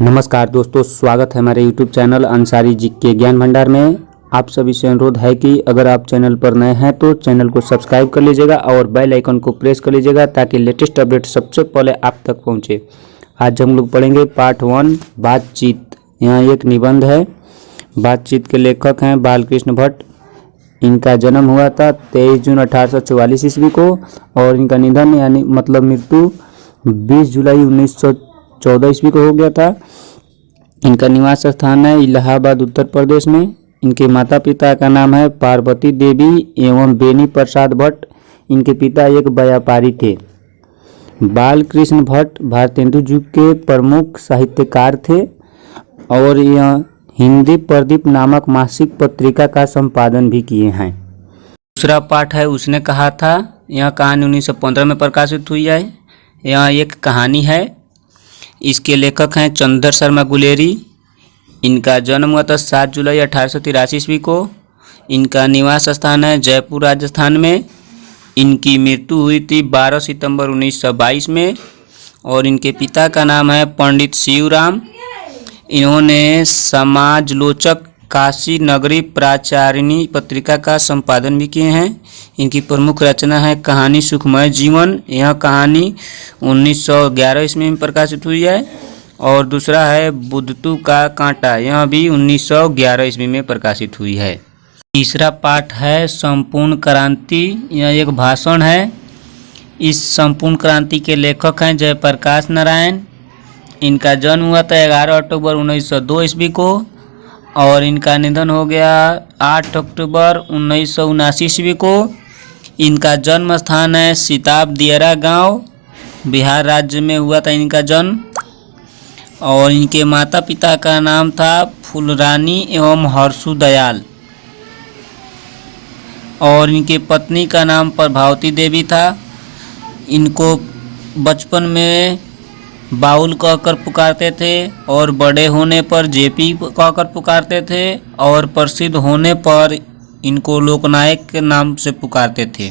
नमस्कार दोस्तों, स्वागत है हमारे YouTube चैनल अंसारी जी के ज्ञान भंडार में। आप सभी से अनुरोध है कि अगर आप चैनल पर नए हैं तो चैनल को सब्सक्राइब कर लीजिएगा और बेल आइकन को प्रेस कर लीजिएगा ताकि लेटेस्ट अपडेट सबसे पहले आप तक पहुंचे। आज हम लोग पढ़ेंगे पार्ट 1 बातचीत। यहाँ एक निबंध है। बातचीत के लेखक हैं बालकृष्ण भट्ट। इनका जन्म हुआ था 23 जून 1844 ईस्वी को और इनका निधन यानी मतलब मृत्यु 20 जुलाई 1914 ईस्वी को हो गया था। इनका निवास स्थान है इलाहाबाद उत्तर प्रदेश में। इनके माता पिता का नाम है पार्वती देवी एवं बेनी प्रसाद भट्ट। इनके पिता एक व्यापारी थे। बालकृष्ण भट्ट भारतेंदु युग के प्रमुख साहित्यकार थे और यह हिंदी प्रदीप नामक मासिक पत्रिका का संपादन भी किए हैं। दूसरा पाठ है उसने कहा था। यह कहानी 1915 में प्रकाशित हुई है। यह एक कहानी है। इसके लेखक हैं चंद्र शर्मा गुलेरी। इनका जन्म हुआ था 7 जुलाई 1883 ईस्वी को। इनका निवास स्थान है जयपुर राजस्थान में। इनकी मृत्यु हुई थी 12 सितंबर 1922 में और इनके पिता का नाम है पंडित शिवराम। इन्होंने समाजलोचक काशी नगरी प्राचारिणी पत्रिका का संपादन भी किए हैं। इनकी प्रमुख रचना है कहानी सुखमय जीवन। यह कहानी 1911 ईस्वी में प्रकाशित हुई है और दूसरा है बुद्धू का कांटा। यह भी 1911 ईस्वी में प्रकाशित हुई है। तीसरा पाठ है संपूर्ण क्रांति। यह एक भाषण है। इस संपूर्ण क्रांति के लेखक हैं जयप्रकाश नारायण। इनका जन्म हुआ था 11 अक्टूबर 1902 ईस्वी को और इनका निधन हो गया 8 अक्टूबर 1979 ईस्वी को। इनका जन्म स्थान है सिताब दियरा गांव, बिहार राज्य में हुआ था इनका जन्म। और इनके माता पिता का नाम था फूलरानी एवं हर्षु दयाल और इनके पत्नी का नाम प्रभावती देवी था। इनको बचपन में बाउल कहकर पुकारते थे और बड़े होने पर जेपी कहकर पुकारते थे और प्रसिद्ध होने पर इनको लोकनायक के नाम से पुकारते थे।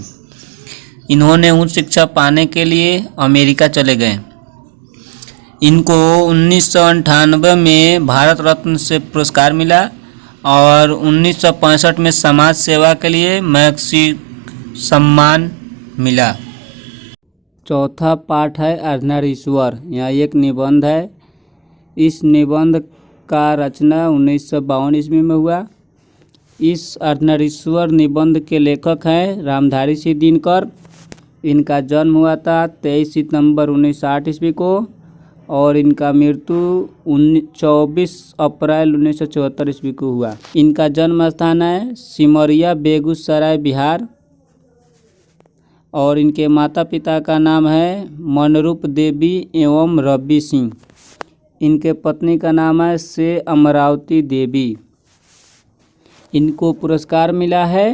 इन्होंने उच्च शिक्षा पाने के लिए अमेरिका चले गए। इनको 1998 में भारत रत्न से पुरस्कार मिला और 1965 में समाज सेवा के लिए मैक्सी सम्मान मिला। चौथा पाठ है अर्धनारीश्वर। यहाँ एक निबंध है। इस निबंध का रचना 1952 ईस्वी में हुआ। इस अर्धनारीश्वर निबंध के लेखक हैं रामधारी सिंह दिनकर। इनका जन्म हुआ था 23 सितंबर 1960 ईस्वी को और इनका मृत्यु 24 अप्रैल 1974 ईस्वी को हुआ। इनका जन्म स्थान है सिमरिया बेगूसराय बिहार और इनके माता पिता का नाम है मनरूप देवी एवं रवि सिंह। इनके पत्नी का नाम है से अमरावती देवी। इनको पुरस्कार मिला है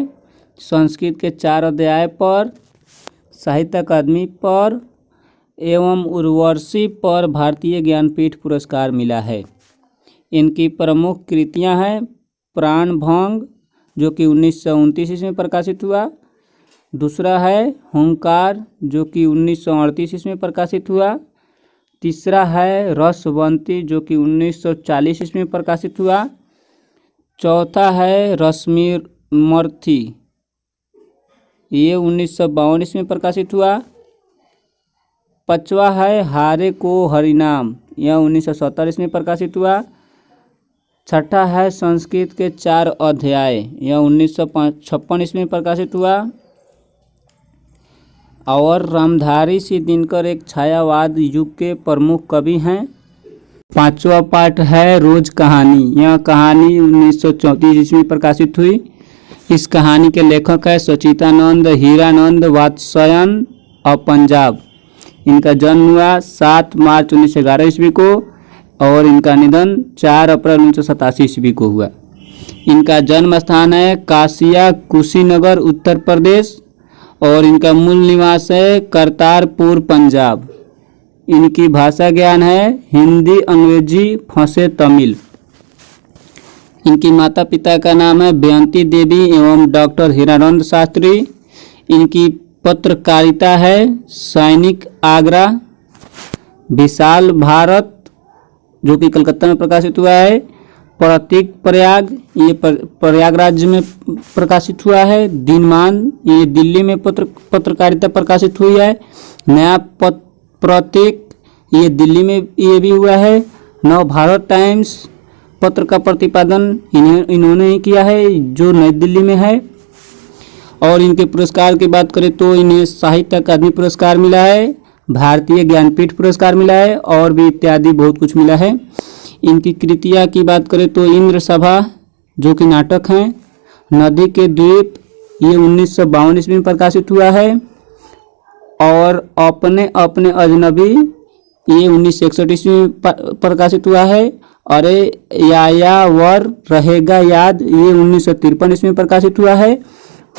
संस्कृत के 4 अध्याय पर, साहित्य अकादमी पर एवं उर्वशी पर भारतीय ज्ञानपीठ पुरस्कार मिला है। इनकी प्रमुख कृतियां हैं प्राणभंग जो कि 1929 ईस्वी में प्रकाशित हुआ। दूसरा है हुंकार जो कि 1938 ईस्वी में प्रकाशित हुआ। तीसरा है रसवंती जो कि 1940 ईस्वी में प्रकाशित हुआ। चौथा है रश्मिमर्थी, ये 1952 ईस्वी में प्रकाशित हुआ। पांचवा है हारे को हरिनाम, यह 1970 ईस्वी में प्रकाशित हुआ। छठा है संस्कृत के 4 अध्याय, यह 1956 ईस्वी में प्रकाशित हुआ। और रामधारी सिंह दिनकर एक छायावाद युग के प्रमुख कवि हैं। पांचवा पाठ है रोज कहानी। यह कहानी 1934 ईस्वी में प्रकाशित हुई। इस कहानी के लेखक है सचितानंद हीरानंद वात्स्यन ऑफ पंजाब। इनका जन्म हुआ 7 मार्च 1911 ईस्वी को और इनका निधन 4 अप्रैल 1987 ईस्वी को हुआ। इनका जन्म स्थान है कासिया कुशीनगर उत्तर प्रदेश और इनका मूल निवास है करतारपुर पंजाब। इनकी भाषा ज्ञान है हिंदी, अंग्रेजी, फंसे तमिल। इनकी माता पिता का नाम है बेयंती देवी एवं डॉक्टर हीरानंद शास्त्री। इनकी पत्रकारिता है सैनिक आगरा, विशाल भारत, जो कि कलकत्ता में प्रकाशित हुआ है। प्रतीक प्रयाग, ये प्रयागराज में प्रकाशित हुआ है। दिनमान, ये दिल्ली में पत्रकारिता प्रकाशित हुई है। नया प्रतीक, ये दिल्ली में ये भी हुआ है। नव भारत टाइम्स पत्र का प्रतिपादन इन्होंने ही किया है, जो नई दिल्ली में है। और इनके पुरस्कार की बात करें तो इन्हें साहित्य अकादमी पुरस्कार मिला है, भारतीय ज्ञानपीठ पुरस्कार मिला है और भी इत्यादि बहुत कुछ मिला है। इनकी कृतियाँ की बात करें तो इंद्र सभा, जो कि नाटक हैं। नदी के द्वीप, ये 1952 ईस्वी में प्रकाशित हुआ है। और अपने अपने अजनबी, ये 1961 ईस्वी में प्रकाशित हुआ है। अरे यायावर रहेगा याद, ये 1953 ईस्वी में प्रकाशित हुआ है।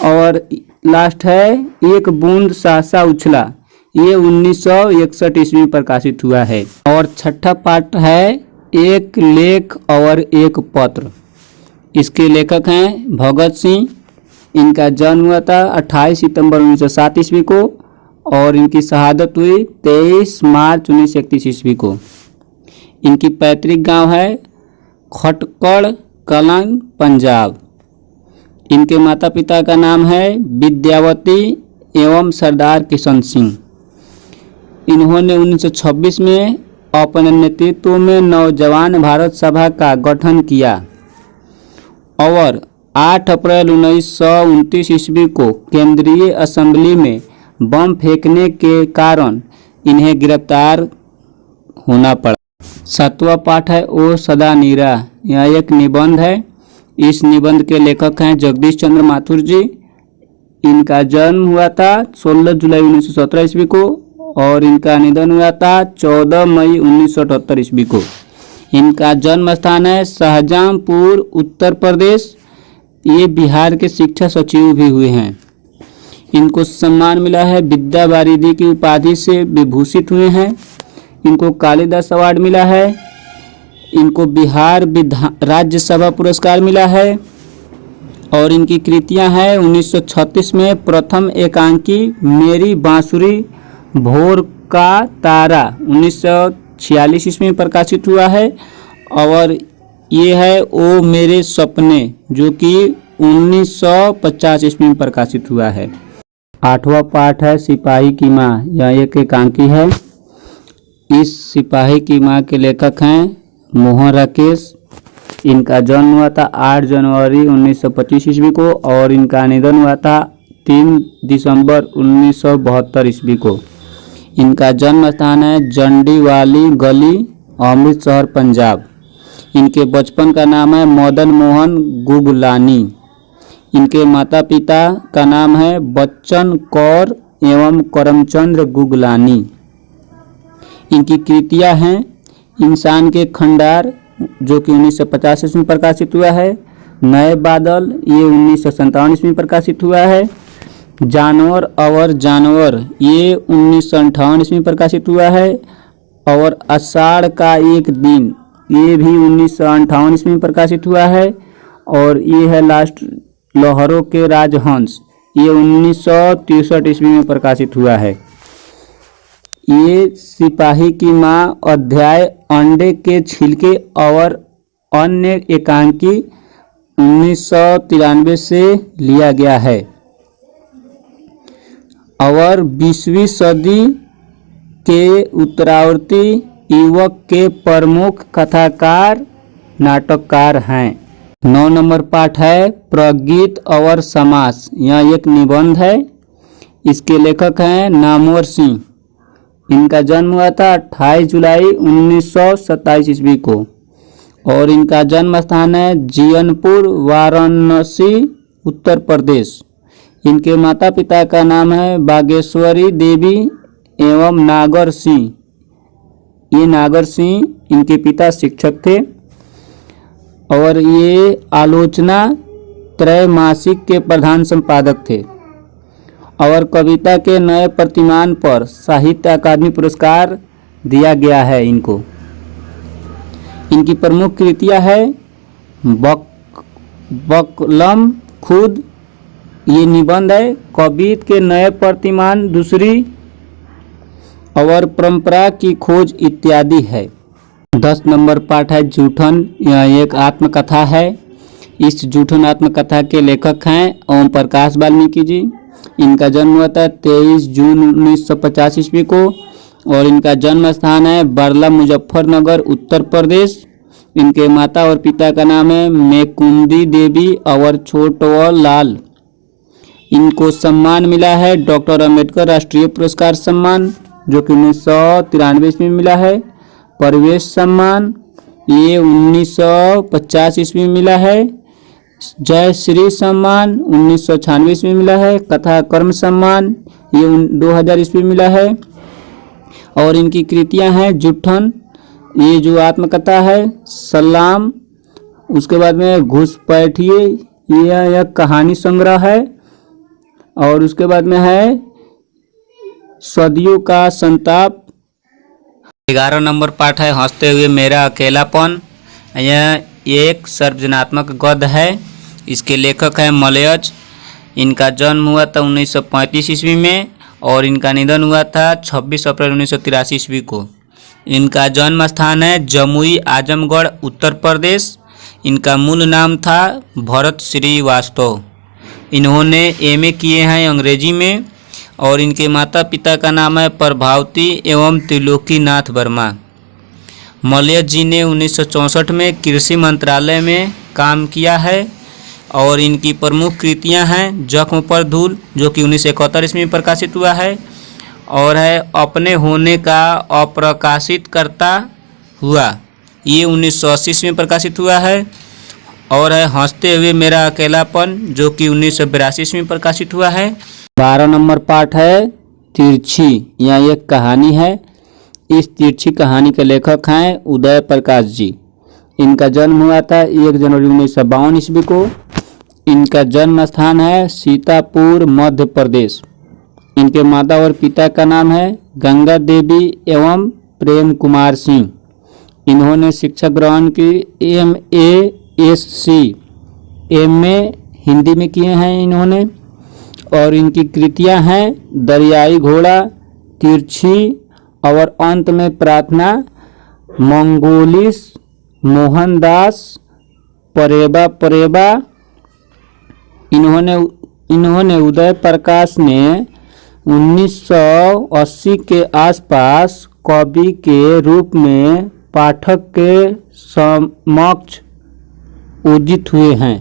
और लास्ट है एक बूंद सासा उछला, ये 1961 ईस्वी में प्रकाशित हुआ है। और छठा पाठ है एक लेख और एक पत्र। इसके लेखक हैं भगत सिंह। इनका जन्म हुआ था 28 सितंबर 1907 ईस्वी को और इनकी शहादत हुई 23 मार्च 1931 ईस्वी को। इनकी पैतृक गांव है खटकड़ कलां, पंजाब। इनके माता पिता का नाम है विद्यावती एवं सरदार किशन सिंह। इन्होंने 1926 में अपने नेतृत्व में नौजवान भारत सभा का गठन किया और 8 अप्रैल 1929 ईस्वी को केंद्रीय असेंबली में बम फेंकने के कारण इन्हें गिरफ्तार होना पड़ा। सातवां पाठ है ओ सदा नीरा, यह एक निबंध है। इस निबंध के लेखक हैं जगदीश चंद्र माथुर जी। इनका जन्म हुआ था 16 जुलाई 1917 ईस्वी को और इनका निधन हुआ था 14 मई 1978 ईस्वी को। इनका जन्म स्थान है शाहजहांपुर, उत्तर प्रदेश। ये बिहार के शिक्षा सचिव भी हुए हैं। इनको सम्मान मिला है, विद्या वारिधि की उपाधि से विभूषित हुए हैं। इनको कालिदास अवार्ड मिला है। इनको बिहार राज्यसभा पुरस्कार मिला है। और इनकी कृतियां हैं 1936 में प्रथम एकांकी मेरी बांसुरी भोर का तारा 1946 ईस्वी में प्रकाशित हुआ है। और ये है ओ मेरे सपने, जो कि 1950 ईस्वी में प्रकाशित हुआ है। आठवां पाठ है सिपाही की माँ, यह एक एकांकी है। इस सिपाही की माँ के लेखक हैं मोहन राकेश। इनका जन्म हुआ था 8 जनवरी 1925 ईस्वी को और इनका निधन हुआ था 3 दिसंबर 1972 ईस्वी को। इनका जन्म स्थान है जंडीवाली गली, अमृतसर, पंजाब। इनके बचपन का नाम है मदन मोहन गुगलानी। इनके माता पिता का नाम है बच्चन कौर एवं करमचंद्र गुगलानी। इनकी कृतियां हैं इंसान के खंडार, जो कि 1950 ईस्वी में प्रकाशित हुआ है। नए बादल, ये 1957 ईस्वी में प्रकाशित हुआ है। जानवर और जानवर, ये 1958 ईस्वी में प्रकाशित हुआ है। और आषाढ़ का एक दिन, ये भी 1958 ईस्वी में प्रकाशित हुआ है। और ये है लास्ट लहरों के राजहंस, ये 1963 ईस्वी में प्रकाशित हुआ है। ये सिपाही की माँ अध्याय अंडे के छिलके और अन्य एकांकी 1993 से लिया गया है। और 20वीं सदी के उत्तरावर्ती युवक के प्रमुख कथाकार नाटककार हैं। 9 नंबर पाठ है प्रगीत और समास, यह एक निबंध है। इसके लेखक हैं नामवर सिंह। इनका जन्म हुआ था 28 जुलाई 1927 ईस्वी को और इनका जन्म स्थान है जियनपुर, वाराणसी, उत्तर प्रदेश। इनके माता पिता का नाम है बागेश्वरी देवी एवं नागर सिंह। ये नागर सिंह इनके पिता शिक्षक थे और ये आलोचना त्रैमासिक के प्रधान संपादक थे। और कविता के नए प्रतिमान पर साहित्य अकादमी पुरस्कार दिया गया है इनको। इनकी प्रमुख कृतियां है बकलम खुद, ये निबंध है। कबीर के नए प्रतिमान दूसरी और परंपरा की खोज इत्यादि है। 10 नंबर पाठ है जूठन। यह एक आत्मकथा है। इस जूठन आत्मकथा के लेखक हैं ओम प्रकाश वाल्मीकि जी। इनका जन्म हुआ था 23 जून 1950 ईस्वी को और इनका जन्म स्थान है बरला मुजफ्फरनगर उत्तर प्रदेश। इनके माता और पिता का नाम है मेकुंदी देवी और छोटवर लाल। इनको सम्मान मिला है डॉक्टर अंबेडकर राष्ट्रीय पुरस्कार सम्मान जो कि 1993 ईस्वी में मिला है। परिवेश सम्मान ये 1950 ईस्वी में मिला है। जय श्री सम्मान 1996 ईस्वी में मिला है। कथा कर्म सम्मान ये 2000 ईस्वी में मिला है। और इनकी कृतियां हैं जूठन ये जो आत्मकथा है, सलाम, उसके बाद में घुसपैठिए यह कहानी संग्रह है और उसके बाद में है सदियों का संताप। 11 नंबर पाठ है हंसते हुए मेरा अकेलापन। यह एक सर्जनात्मक गद्य है। इसके लेखक हैं मलयज। इनका जन्म हुआ था 1935 ईस्वी में और इनका निधन हुआ था 26 अप्रैल 1983 ईस्वी को। इनका जन्म स्थान है जमुई आजमगढ़ उत्तर प्रदेश। इनका मूल नाम था भरत श्रीवास्तव। इन्होंने एमए किए हैं अंग्रेजी में और इनके माता पिता का नाम है प्रभावती एवं त्रिलोकीनाथ वर्मा। मलय जी ने 1964 में कृषि मंत्रालय में काम किया है और इनकी प्रमुख कृतियां हैं जख्म पर धूल जो कि 1971 ईस्वी में प्रकाशित हुआ है और है अपने होने का अप्रकाशित करता हुआ ये 1980 ईस्वी में प्रकाशित हुआ है और है हंसते हुए मेरा अकेलापन जो कि 1982 ईस्वी में प्रकाशित हुआ है। 12 नंबर पाठ है तिरछी। यह एक कहानी है। इस तिरछी कहानी के लेखक हैं उदय प्रकाश जी। इनका जन्म हुआ था 1 जनवरी 1952 ईस्वी को। इनका जन्म स्थान है सीतापुर मध्य प्रदेश। इनके माता और पिता का नाम है गंगा देवी एवं प्रेम कुमार सिंह। इन्होंने शिक्षा ग्रहण की MASc MA हिंदी में किए हैं इन्होंने और इनकी कृतियां हैं दरियाई घोड़ा, तिरछी और अंत में प्रार्थना, मंगोलिस, मोहनदास, परेबा परेबा। इन्होंने उदय प्रकाश ने 1980 के आसपास कवि के रूप में पाठक के समक्ष उदित हुए हैं।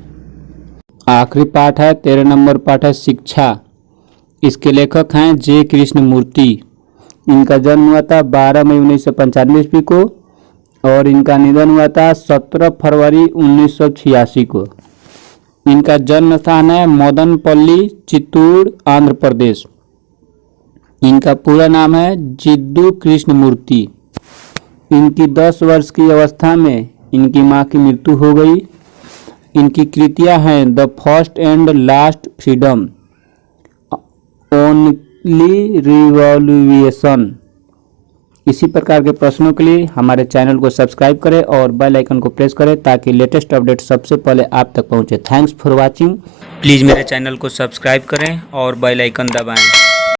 आखिरी पाठ है 13 नंबर पाठ है शिक्षा। इसके लेखक हैं जे कृष्णमूर्ति। इनका जन्म हुआ था 12 मई 1995 ईस्वी को और इनका निधन हुआ था 17 फरवरी 1986 को। इनका जन्म स्थान है मदनपल्ली चित्तूर आंध्र प्रदेश। इनका पूरा नाम है जिद्दू कृष्णमूर्ति। इनकी 10 वर्ष की अवस्था में इनकी मां की मृत्यु हो गई। इनकी कृतियां हैं the first and last freedom, only revolution. इसी प्रकार के प्रश्नों के लिए हमारे चैनल को सब्सक्राइब करें और बेल आइकन को प्रेस करें ताकि लेटेस्ट अपडेट सबसे पहले आप तक पहुंचे। Thanks for watching. प्लीज़ मेरे चैनल को सब्सक्राइब करें और बेल आइकन दबाएं।